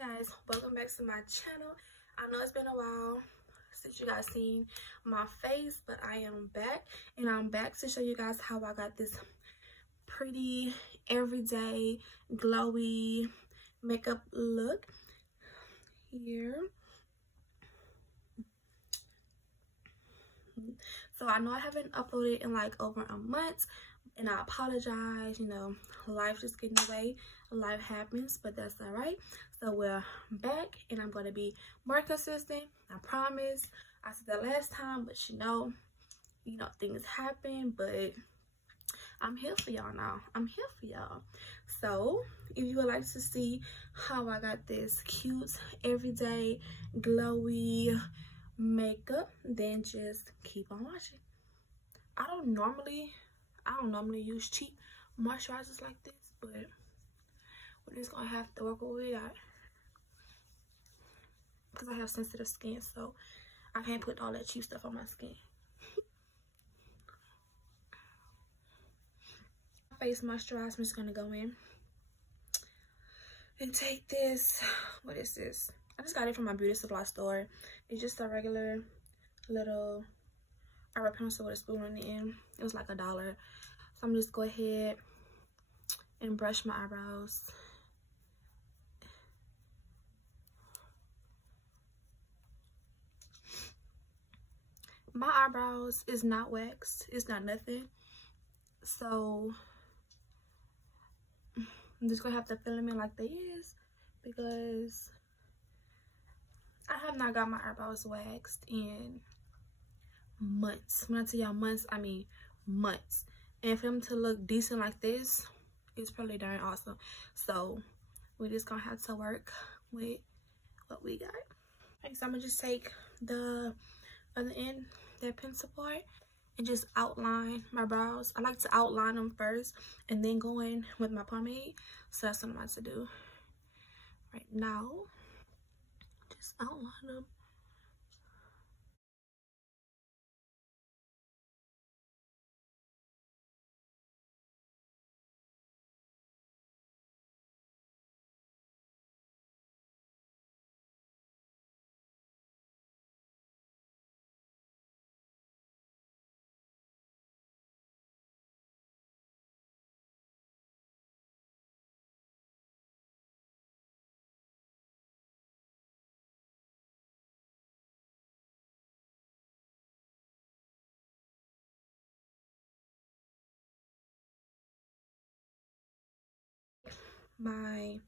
guys, welcome back to my channel. I know it's been a while since you guys seen my face, but I am back, and I'm back to show you guys how I got this pretty everyday glowy makeup look here. So I know I haven't uploaded in like over a month, and I apologize. You know, life just getting away, life happens, but that's all right. So we're back, and I'm going to be more consistent, I promise. I said that last time, but you know things happen, but I'm here for y'all now. I'm here for y'all. So if you would like to see how I got this cute everyday glowy makeup, then just keep on watching. I don't normally use cheap moisturizers like this, but we're just gonna have to work with what we got, because I have sensitive skin, so I can't put all that cheap stuff on my skin. Face moisturizer, I'm just gonna go in and take this. What is this? I just got it from my beauty supply store. It's just a regular little eyebrow pencil with a spoon on the end. It was like $1. So I'm just go ahead and brush my eyebrows. My eyebrows is not waxed. It's not nothing. So I'm just gonna have to fill them in like they is, because I have not got my eyebrows waxed in months. When I tell y'all months, I mean months. And for them to look decent like this, it's probably darn awesome. So we're just gonna have to work with what we got. Okay, so I'm gonna just take the other end, that pencil part, and just outline my brows. I like to outline them first and then go in with my pomade. So that's what I'm about to do right now. Just outline them. My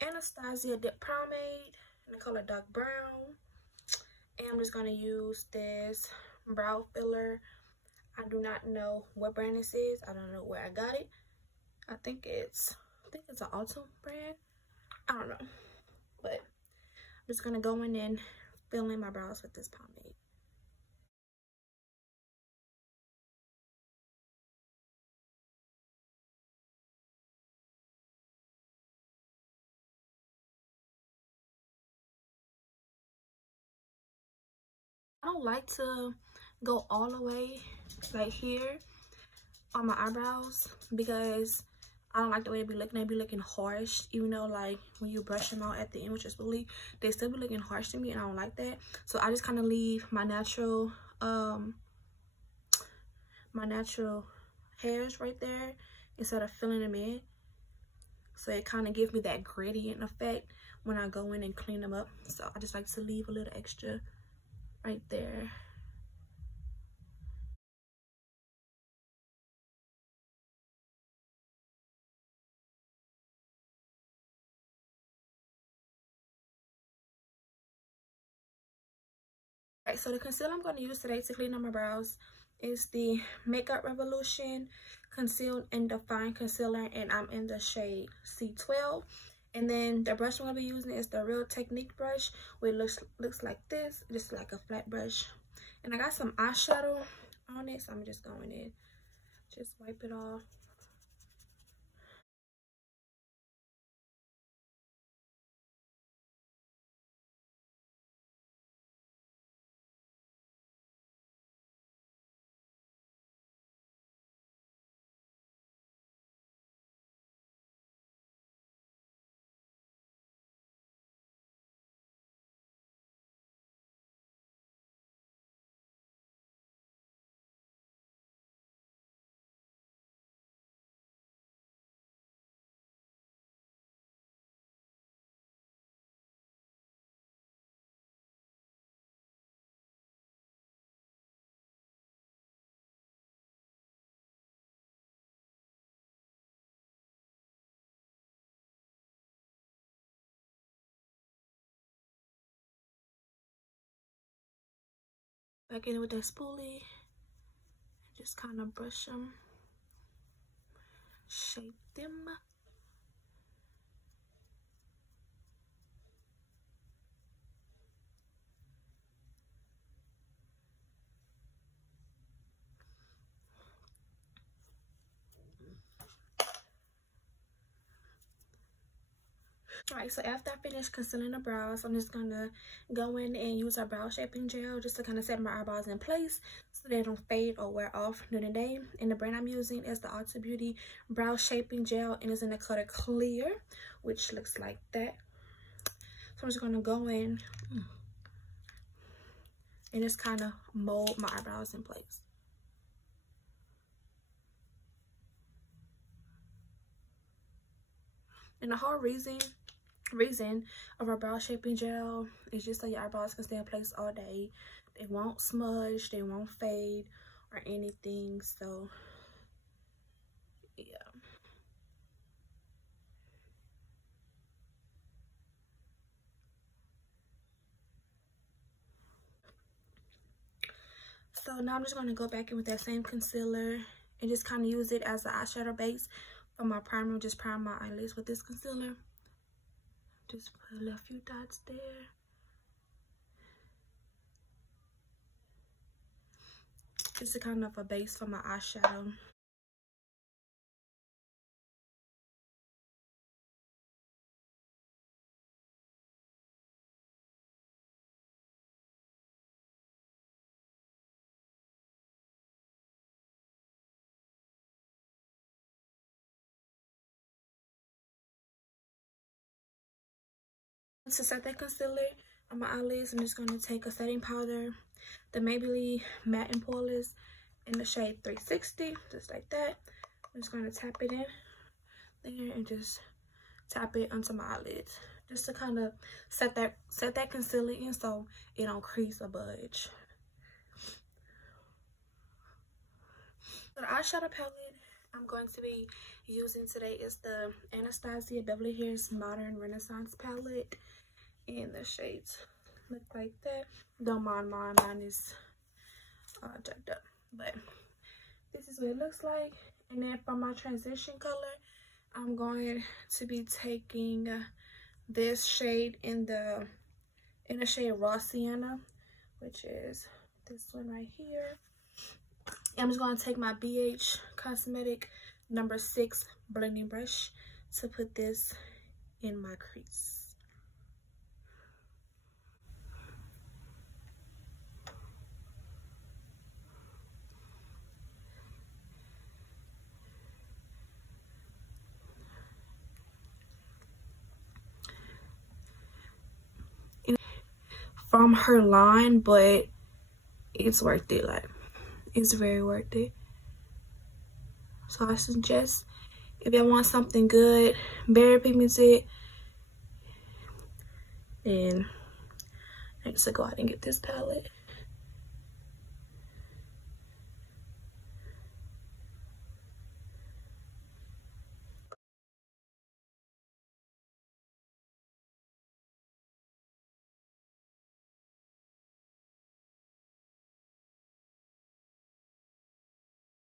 Anastasia dip pomade in the color dark brown, and I'm just gonna use this brow filler. I do not know what brand this is. I don't know where I got it. I think it's an Ulta brand. I don't know, but I'm just gonna go in and fill in my brows with this pomade. I don't like to go all the way like here on my eyebrows, because I don't like the way they be looking. They be looking harsh, even though like when you brush them out at the end with your spoolie, they still be looking harsh to me, and I don't like that. So I just kind of leave my natural hairs right there instead of filling them in. So it kind of gives me that gradient effect when I go in and clean them up. So I just like to leave a little extra right there. Alright, so the concealer I'm going to use today to clean up my brows is the Makeup Revolution Conceal and Define Concealer, and I'm in the shade C12. And then the brush I'm going to be using is the Real Technique brush, which looks like this, just like a flat brush. And I got some eyeshadow on it, so I'm just going in, just wipe it off. back in with that spoolie. Just kind of brush them, shape them. Alright, so after I finish concealing the brows, I'm just gonna go in and use our brow shaping gel just to kind of set my eyebrows in place so they don't fade or wear off during the day. And the brand I'm using is the Ulta Beauty Brow Shaping Gel, and it's in the color Clear, which looks like that. So I'm just gonna go in and just kind of mold my eyebrows in place. And the whole reason of our brow shaping gel is just so your eyebrows can stay in place all day. They won't smudge, they won't fade or anything. So yeah. So now I'm just going to go back in with that same concealer and just kind of use it as an eyeshadow base for my primer. Just prime my eyelids with this concealer. Just put a little few dots there. Just a kind of a base for my eyeshadow. To set that concealer on my eyelids, I'm just going to take a setting powder, the Maybelline Matte and Poreless in the shade 360, just like that. I'm just going to tap it in there and just tap it onto my eyelids, just to kind of set that concealer in so it don't crease or budge. So the eyeshadow palette I'm going to be using today is the Anastasia Beverly Hills Modern Renaissance palette, and the shades look like that. Don't mind mine, mine is jacked up, but this is what it looks like. And then for my transition color, I'm going to be taking this shade in the shade Raw Sienna, which is this one right here. I'm just going to take my BH Cosmetic number 6 blending brush to put this in my crease. From her line, but it's worth it. Like, it's very worth it. So I suggest, if y'all want something good, very pigmented, then I just go out and get this palette.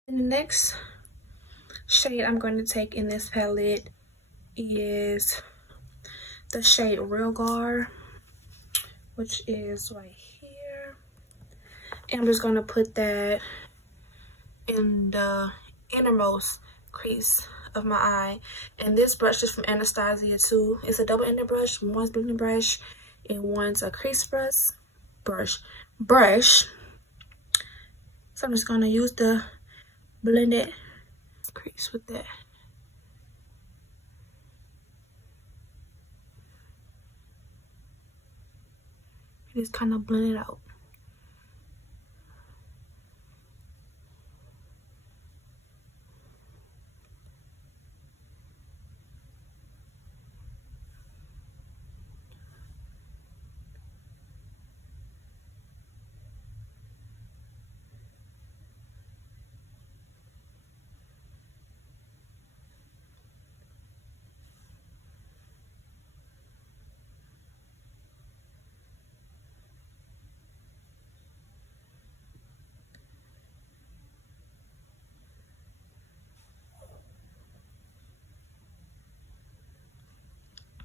And the next shade I'm going to take in this palette is the shade Real Guard, which is right here. And I'm just going to put that in the innermost crease of my eye. And this brush is from Anastasia too. It's a double-ended brush. One's blending brush and one's a crease brush. So I'm just going to use the blended crease with that. Just kind of blend it out.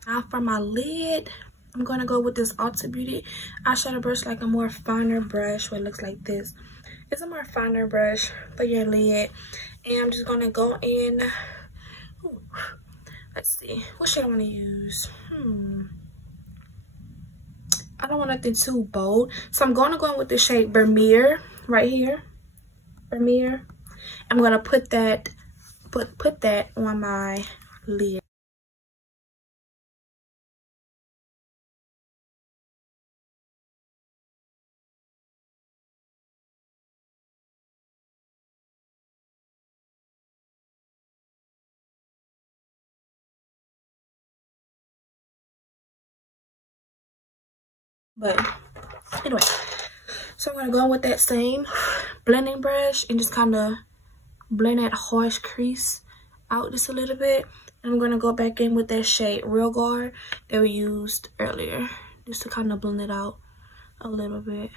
Now for my lid, I'm gonna go with this Ulta Beauty eyeshadow brush, like a more finer brush. What looks like this. It's a more finer brush for your lid, and I'm just gonna go in. Ooh, let's see, what shade I want to use. I don't want nothing too bold, so I'm gonna go in with the shade Vermeer right here. Vermeer. I'm gonna put that on my lid. But anyway, so I'm gonna go in with that same blending brush and just kind of blend that harsh crease out just a little bit. And I'm gonna go back in with that shade Real Guard that we used earlier, just to kind of blend it out a little bit.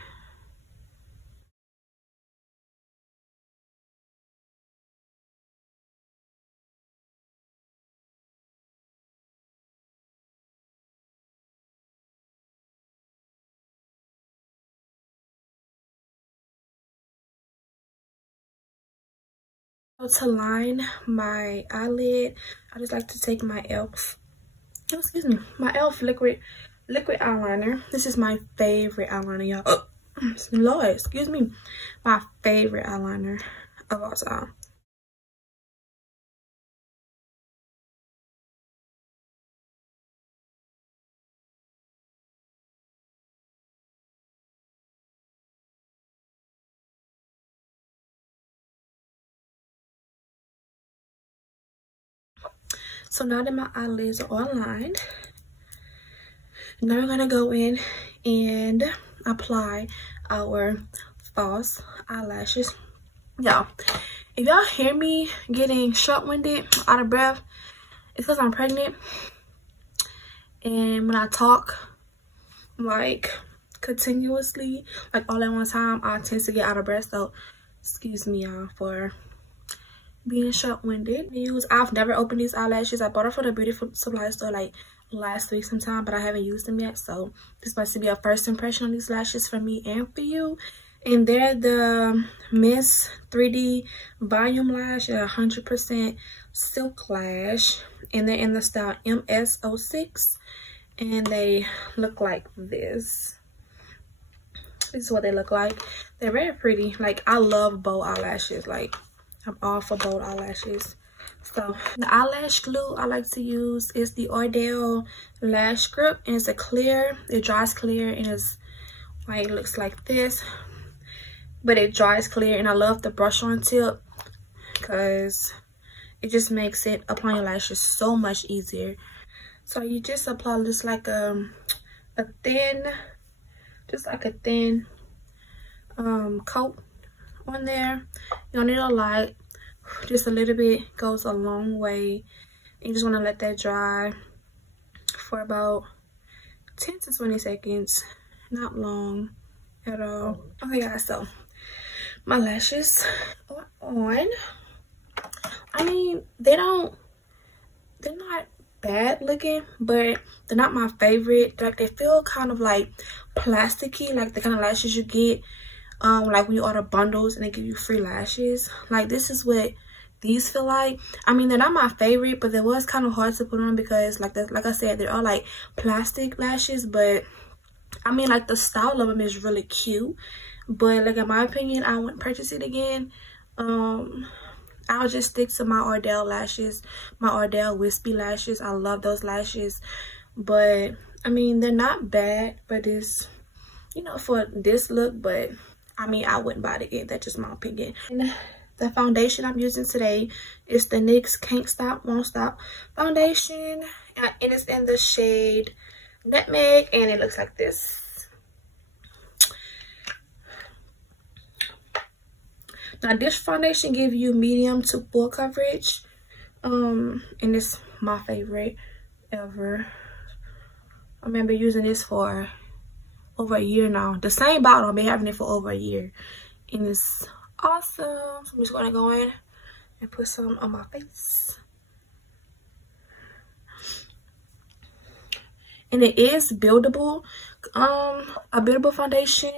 To line my eyelid, I just like to take my e.l.f. my e.l.f. liquid eyeliner. This is my favorite eyeliner, y'all. Oh, Lord, excuse me. My favorite eyeliner of all time. So now that my eyelids are all lined, now we're gonna go in and apply our false eyelashes. Y'all, if y'all hear me getting short-winded, out of breath, it's because I'm pregnant. And when I talk like continuously, like all at one time, I tend to get out of breath. So excuse me, y'all, for being short-winded. I've never opened these eyelashes. I bought them from the beauty supply store like last week sometime, but I haven't used them yet. So this must be a first impression on these lashes for me and for you. And they're the Miss 3D Volume Lash, 100% Silk Lash, and they're in the style MS06, and they look like this. This is what they look like. They're very pretty. Like, I love bold eyelashes. Like, I'm all for bold eyelashes. So the eyelash glue I like to use is the Ordell Lash Grip, and it's a clear. It dries clear, and it's like, it looks like this, but it dries clear. And I love the brush on tip because it just makes it applying your lashes so much easier. So you just apply just like a thin coat on there. You don't need a lot, just a little bit goes a long way. You just want to let that dry for about 10 to 20 seconds, not long at all. Okay guys, so my lashes are on. I mean, they're not bad looking, but they're not my favorite. Like, they feel kind of like plasticky, like the kind of lashes you get like when you order bundles and they give you free lashes. Like, this is what these feel like. I mean, they're not my favorite, but they was kind of hard to put on because like I said, they're all like plastic lashes. But I mean, like, the style of them is really cute, but like, in my opinion, I wouldn't purchase it again. I'll just stick to my Ordell lashes, my Ordell wispy lashes. I love those lashes. But I mean, they're not bad for this, you know, for this look. But I mean, I wouldn't buy it again. That's just my opinion. And the foundation I'm using today is the NYX Can't Stop Won't Stop foundation, and it's in the shade Nutmeg, and it looks like this. Now, this foundation gives you medium to full coverage, and it's my favorite ever. I remember using this for over a year now. The same bottle, I've been having it for over a year, and it's awesome. So I'm just gonna go in and put some on my face. and it is buildable. A buildable foundation.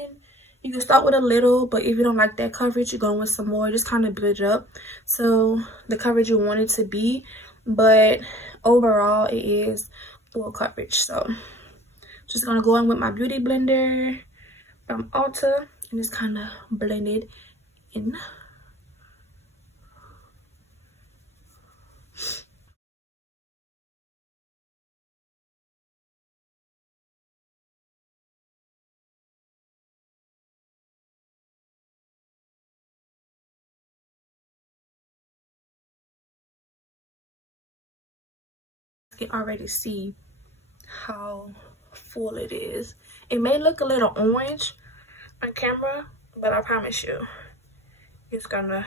You can start with a little, but if you don't like that coverage, you're going with some more. Just kind of build it up so the coverage you want it to be, but overall it is full coverage. So just gonna go in with my beauty blender from Ulta and just kind of blend it in. You can already see how full it is. It may look a little orange on camera, but I promise you, it's gonna,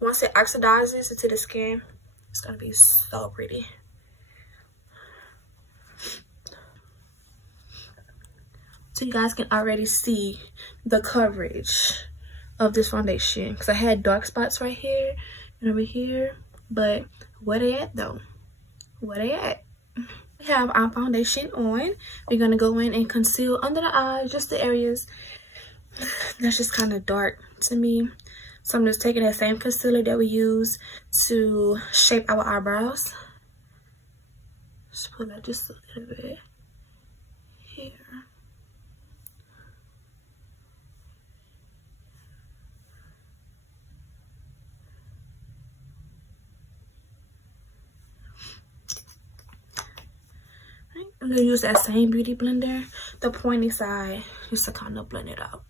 once it oxidizes into the skin, it's gonna be so pretty. So you guys can already see the coverage of this foundation, because I had dark spots right here and over here, but where they at though? Where they at? We have our foundation on. We're gonna go in and conceal under the eyes, just the areas that's just kind of dark to me. So I'm just taking that same concealer that we use to shape our eyebrows. Just pull that just a little bit here. I'm gonna use that same beauty blender, the pointy side, just to kind of blend it out.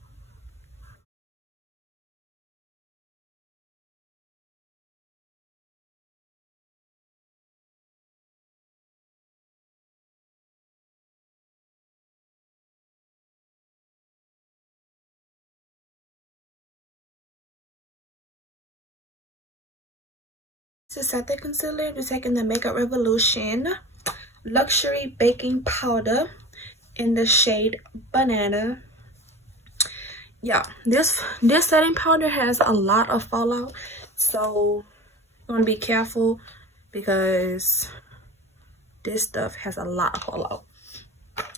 To set the concealer, we're taking the Makeup Revolution Luxury Baking Powder in the shade Banana. Yeah, this setting powder has a lot of fallout, so you want to be careful because this stuff has a lot of fallout.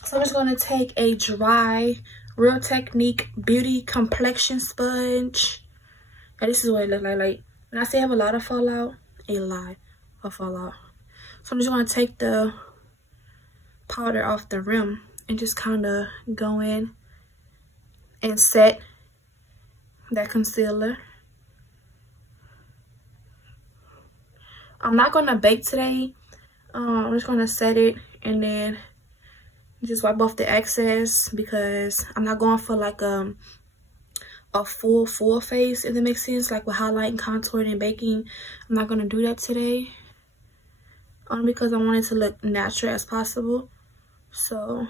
So I'm just going to take a dry Real Technique Beauty Complexion Sponge. And this is what it looks like when I say I have a lot of fallout, a lot of fallout. So I'm just going to take the powder off the rim and just kind of go in and set that concealer. I'm not going to bake today. I'm just going to set it and then just wipe off the excess because I'm not going for like a full face, if that makes sense, like with highlight and contouring and baking. I'm not going to do that today only because I want it to look natural as possible. So I'm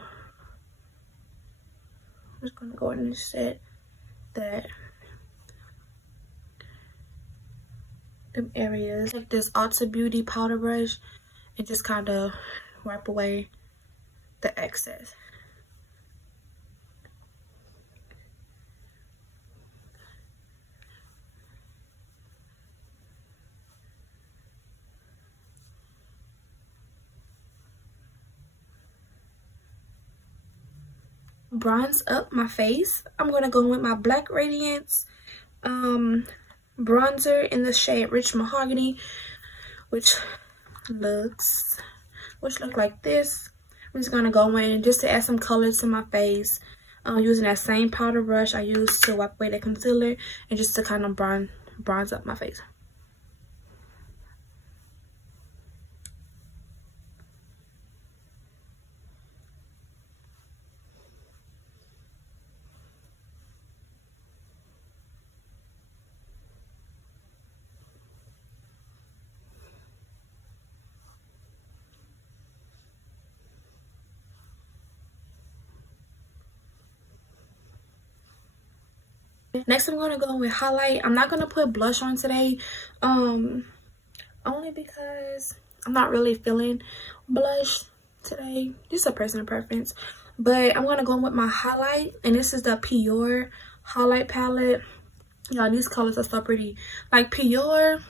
just going to go ahead and set that them areas. Take this Ulta Beauty powder brush and just kind of wipe away the excess. Bronze up my face. I'm gonna go with my Black Radiance bronzer in the shade Rich Mahogany, which look like this. I'm just gonna go in just to add some color to my face, using that same powder brush I used to wipe away the concealer and just to kind of bronze up my face. Next, I'm gonna go with highlight. I'm not gonna put blush on today, only because I'm not really feeling blush today. Just a personal preference. But I'm gonna go with my highlight, and this is the Pure highlight palette. Y'all, these colors are so pretty. Like Pure,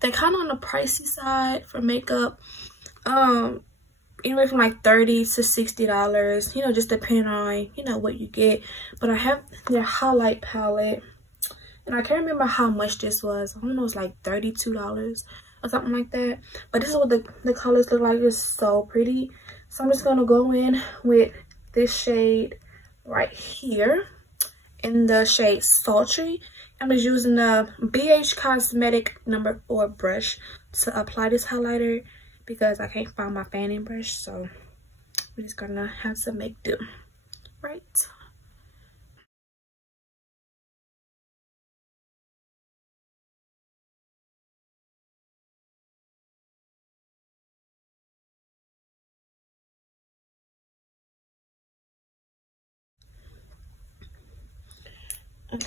they're kind of on the pricey side for makeup. anywhere from like $30 to $60, you know, just depending on, you know, what you get. But I have their highlight palette, and I can't remember how much this was. I don't know, it's like $32 or something like that. But this is what the colors look like. It's so pretty. So I'm just gonna go in with this shade right here in the shade Sultry. I'm just using the BH Cosmetic number 4 brush to apply this highlighter because I can't find my fanning brush, so we're just gonna have to make do, right? Okay.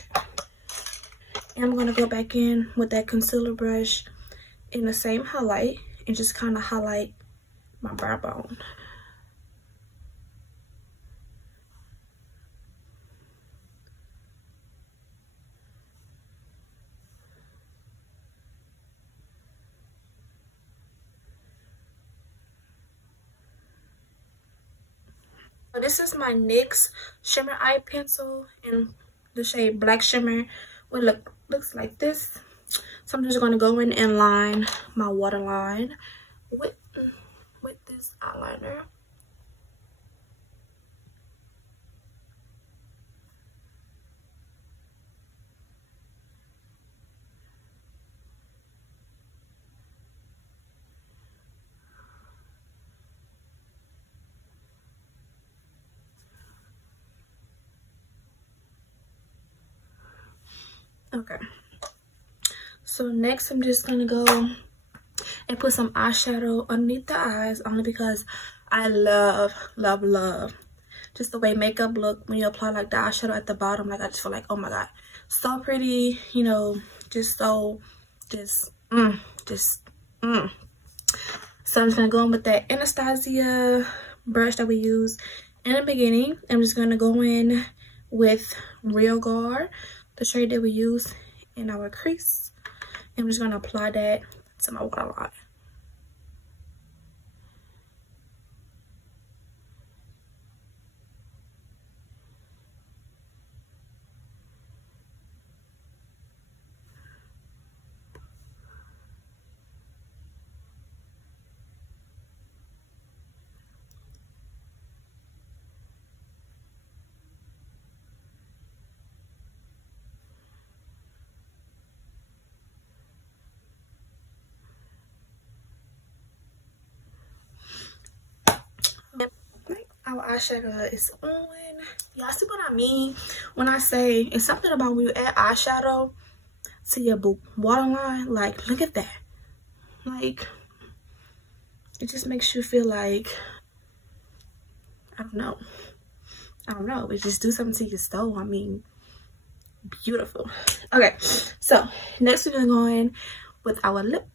And I'm gonna go back in with that concealer brush in the same highlight and just kind of highlight my brow bone. So this is my NYX shimmer eye pencil in the shade Black Shimmer. Well, looks like this. So I'm just gonna go in and line my waterline with this eyeliner. Okay. So next I'm just gonna go and put some eyeshadow underneath the eyes, only because I love just the way makeup look when you apply like the eyeshadow at the bottom. Like I just feel like, oh my god, so pretty, you know, just so So I'm just gonna go in with that Anastasia brush that we used in the beginning. I'm just gonna go in with Real Guard, the shade that we use in our crease. I'm just gonna apply that to my waterline. Our eyeshadow is on. Y'all see what I mean when I say it's something about when you add eyeshadow to your waterline. Like, look at that. Like, it just makes you feel like, I don't know, it just do something to your soul. I mean, beautiful. Okay, so next we're gonna go in with our lip.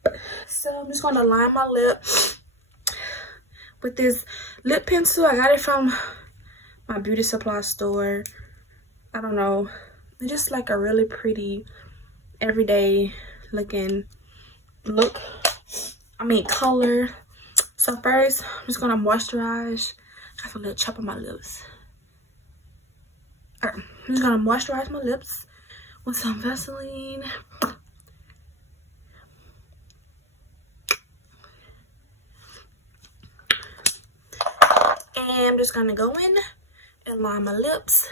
So I'm just gonna line my lip with this lip pencil. I got it from my beauty supply store. I don't know, it's just like a really pretty everyday looking color. So first I'm just gonna moisturize. I have a little chop on my lips. Alright, I'm just gonna moisturize my lips with some Vaseline. And I'm just gonna go in and line my lips.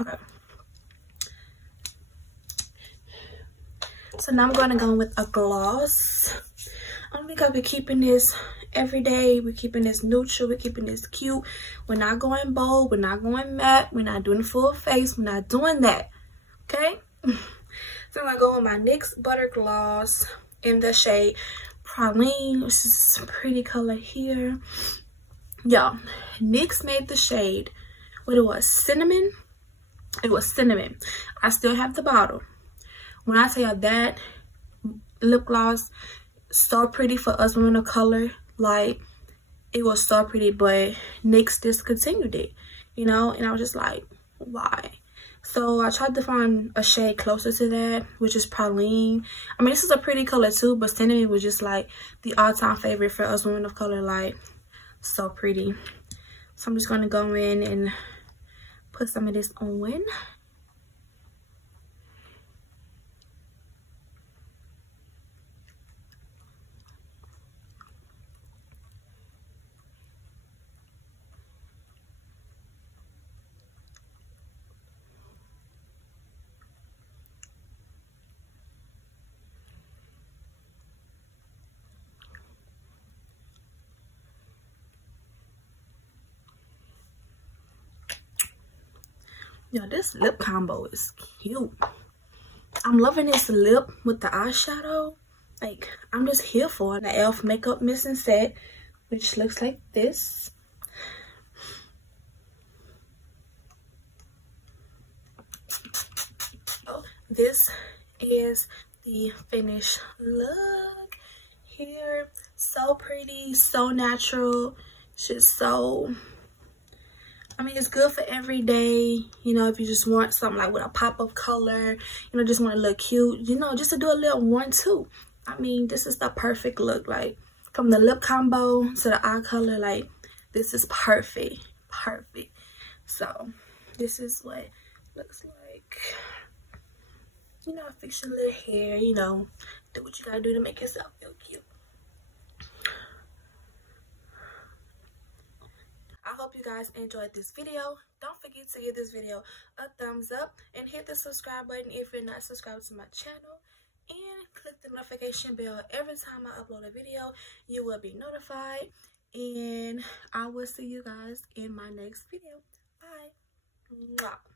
Okay. So now I'm gonna go with a gloss. Only because we're keeping this everyday, we're keeping this neutral, we're keeping this cute. We're not going bold, we're not going matte, we're not doing full face, we're not doing that. Okay? So I'm gonna go with my NYX Butter Gloss in the shade Praline, which is a pretty color here. Y'all, NYX made the shade what it was, cinnamon. It was cinnamon. I still have the bottle. When I tell you that lip gloss, so pretty for us women of color, like it was so pretty, but NYX discontinued it, you know, and I was just like, why? So I tried to find a shade closer to that, which is praline. I mean, this is a pretty color too, but cinnamon was just like the all-time favorite for us women of color, like so pretty. So I'm just gonna go in and put some of this on. Yo, this lip combo is cute. I'm loving this lip with the eyeshadow. Like, I'm just here for it. The e.l.f. makeup missing set, which looks like this. Oh, this is the finished look here. So pretty, so natural. It's just so, I mean, it's good for every day, you know, if you just want something like with a pop of color, you know, just want to look cute, you know, just to do a little 1-2. I mean, this is the perfect look. Like, from the lip combo to the eye color, like, this is perfect. Perfect. So, this is what it looks like. You know, fix your little hair, you know, do what you gotta do to make yourself feel cute. I hope you guys enjoyed this video. Don't forget to give this video a thumbs up and hit the subscribe button if you're not subscribed to my channel, and click the notification bell. Every time I upload a video, you will be notified, and I will see you guys in my next video. Bye. Mwah.